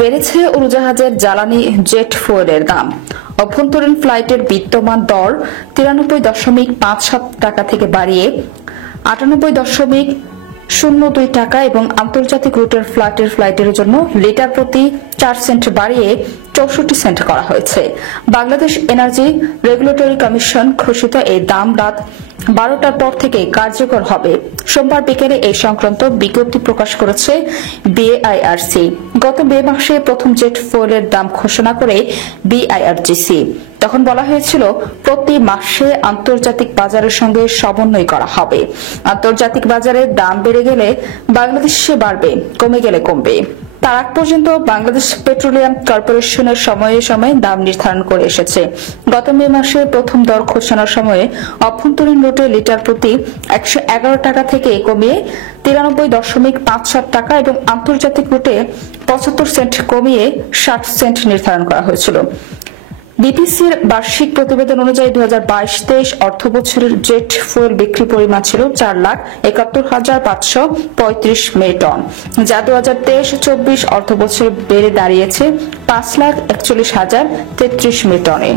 বেড়েছে উড়োজাহাজের জ্বালানি জেট ফুয়েলের দাম। অভ্যন্তরীণ ফ্লাইটের বিদ্যমান দর 93.57 টাকা থেকে বাড়িয়ে 98.02 টাকা এবং আন্তর্জাতিক রুটের ফ্লাইটের জন্য লিটার প্রতি 4 সেন্ট বাড়িয়ে 64 সেন্ট করা হয়েছে। বাংলাদেশ এনার্জি রেগুলেটরি কমিশন ঘোষিত এই দাম রাত 12টার পর থেকে কার্যকর হবে। সোমবার বিকেলে এই সংক্রান্ত বিজ্ঞপ্তি প্রকাশ করেছে বিআইআরসি। গত মে মাসে প্রথম জেট ফুয়েলের দাম ঘোষণা করে বিআইআরজিসি। তখন বলা হয়েছিল প্রতি মাসে আন্তর্জাতিক বাজারের সঙ্গে সমন্বয় করা হবে। আন্তর্জাতিক বাজারে দাম বেড়ে গেলে বাংলাদেশে বাড়বে, কমে গেলে কমবে। তার আগ পর্যন্ত বাংলাদেশ পেট্রোলিয়াম কর্পোরেশনের সময়ে সময়ে দাম নির্ধারণ করে এসেছে। গত মে মাসে প্রথম দর ঘোষণার সময়ে অভ্যন্তরীণ রুটে লিটার প্রতি 111 টাকা থেকে কমিয়ে 93.57 টাকা এবং আন্তর্জাতিক রুটে 75 সেন্ট কমিয়ে 60 সেন্ট নির্ধারণ করা হয়েছিল। বিপিসির বার্ষিক প্রতিবেদন অনুযায়ী 2022-23 অর্থবছরের জেট ফুয়েল বিক্রি পরিমাণ ছিল 4,71,535 মেট্রিক টন, যা 2023-24 অর্থবছরে বেড়ে দাঁড়িয়েছে 5,41,033 মেট্রিক টনে।